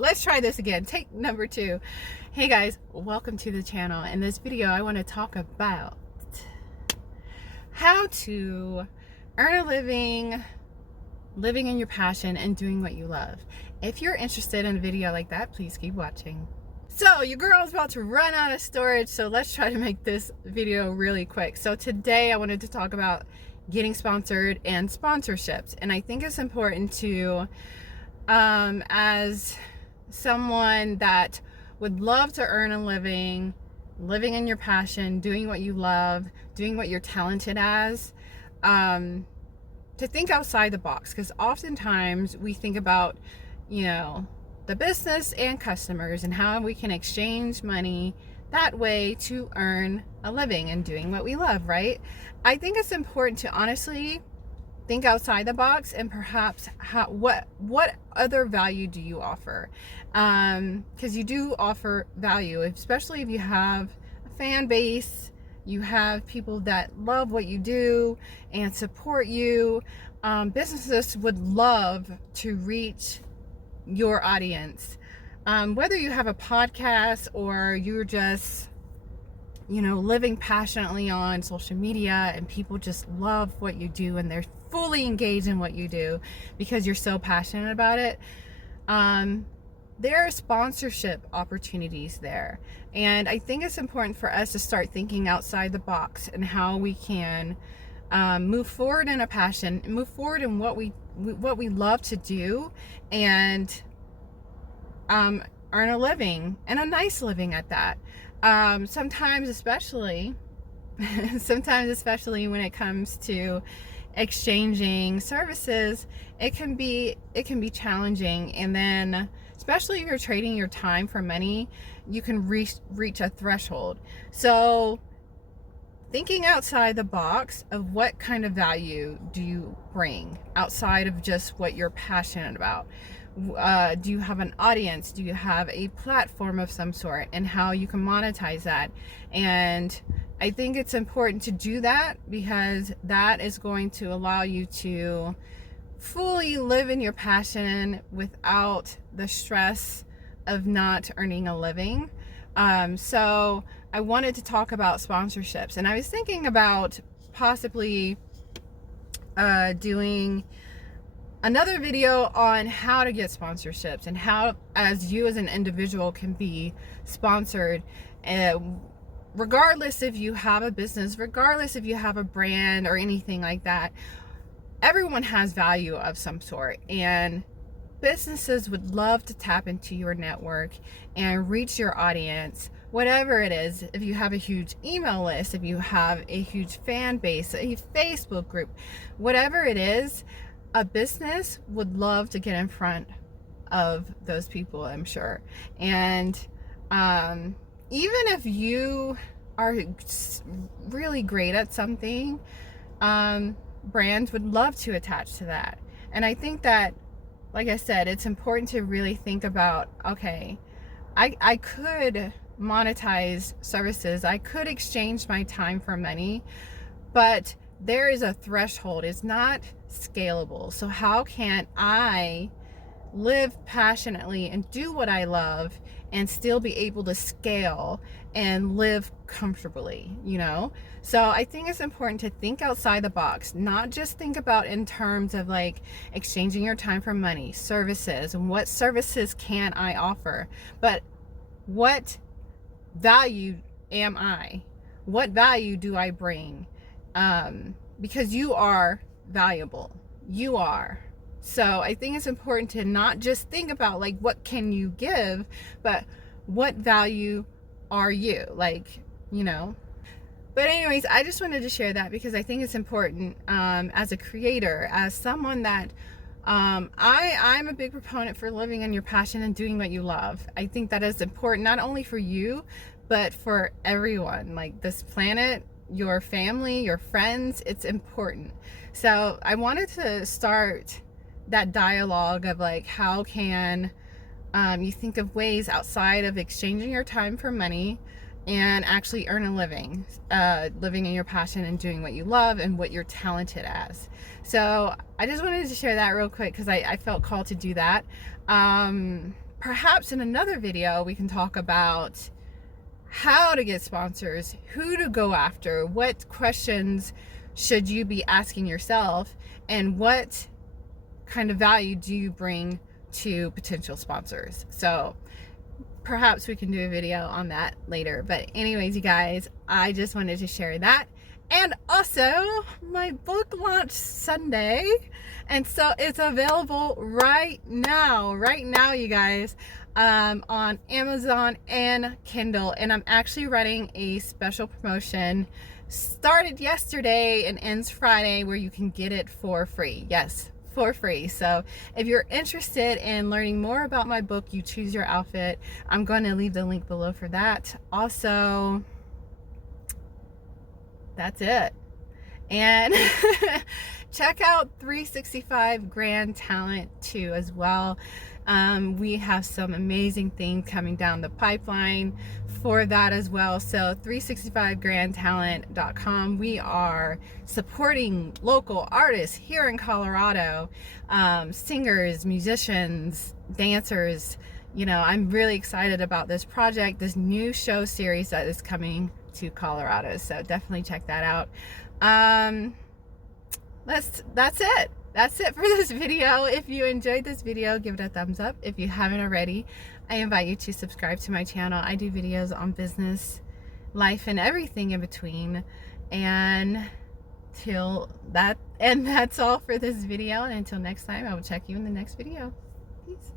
let's try this again. Take number 2. Hey guys, welcome to the channel. In this video, I want to talk about how to earn a living, living in your passion, and doing what you love. If you're interested in a video like that, please keep watching. So your girl is about to run out of storage, so let's try to make this video really quick. So today I wanted to talk about getting sponsored and sponsorships, and I think it's important to as someone that would love to earn a living, living in your passion, doing what you love, doing what you're talented as, to think outside the box, because oftentimes we think about, you know, the business and customers and how we can exchange money that way to earn a living and doing what we love, right? I think it's important to honestly think outside the box and perhaps what other value do you offer? Because you do offer value, especially if you have a fan base, you have people that love what you do and support you. Businesses would love to reach your audience, whether you have a podcast or you're just, you know, living passionately on social media and people just love what you do and they're fully engaged in what you do because you're so passionate about it. There are sponsorship opportunities there, and I think it's important for us to start thinking outside the box and how we can move forward in a passion, move forward in what we love to do, and earn a living, and a nice living at that. Sometimes especially when it comes to exchanging services, it can be challenging, and then especially if you're trading your time for money, you can reach a threshold. So thinking outside the box of what kind of value do you bring outside of just what you're passionate about. Do you have an audience? Do you have a platform of some sort, and how you can monetize that? And I think it's important to do that, because that is going to allow you to fully live in your passion without the stress of not earning a living. So I wanted to talk about sponsorships, and I was thinking about possibly doing another video on how to get sponsorships and how, as you as an individual, can be sponsored, regardless if you have a business, regardless if you have a brand or anything like that. Everyone has value of some sort, and businesses would love to tap into your network and reach your audience, whatever it is. If you have a huge email list, if you have a huge fan base, a Facebook group, whatever it is, a business would love to get in front of those people, I'm sure. And even if you are really great at something, brands would love to attach to that. And I think that, like I said, it's important to really think about, okay, I could monetize services, I could exchange my time for money, but there is a threshold. It's not scalable. So how can I live passionately and do what I love and still be able to scale and live comfortably, you know? So I think it's important to think outside the box, not just think about in terms of like exchanging your time for money, services, and what services can I offer, but what value am I? What value do I bring? Because you are valuable. You are. So I think it's important to not just think about like what can you give, but what value are you, like, you know. But anyways, I just wanted to share that because I think it's important, as a creator, as someone that I'm a big proponent for living in your passion and doing what you love. I think that is important, not only for you, but for everyone, like this planet, your family, your friends. It's important. So I wanted to start that dialogue of like, how can you think of ways outside of exchanging your time for money and actually earn a living, living in your passion and doing what you love and what you're talented as. So I just wanted to share that real quick because I felt called to do that. perhaps in another video, we can talk about how to get sponsors, who to go after, what questions should you be asking yourself, and what kind of value do you bring to potential sponsors. So perhaps we can do a video on that later. But anyways, you guys, I just wanted to share that. And also, my book launched Sunday, and so it's available right now, you guys, on Amazon and Kindle. And I'm actually running a special promotion, started yesterday and ends Friday, where you can get it for free. Yes, for free. So if you're interested in learning more about my book, You Choose Your Outfit, I'm going to leave the link below for that. Also, that's it. And check out 365 Grand Talent too as well. We have some amazing things coming down the pipeline for that as well. So 365grandtalent.com. We are supporting local artists here in Colorado, singers, musicians, dancers. You know, I'm really excited about this project, this new show series that is coming to Colorado. So definitely check that out. That's it. That's it for this video. If you enjoyed this video, give it a thumbs up. If you haven't already, I invite you to subscribe to my channel. I do videos on business, life, and everything in between. And that's all for this video. And until next time, I will check you in the next video. Peace.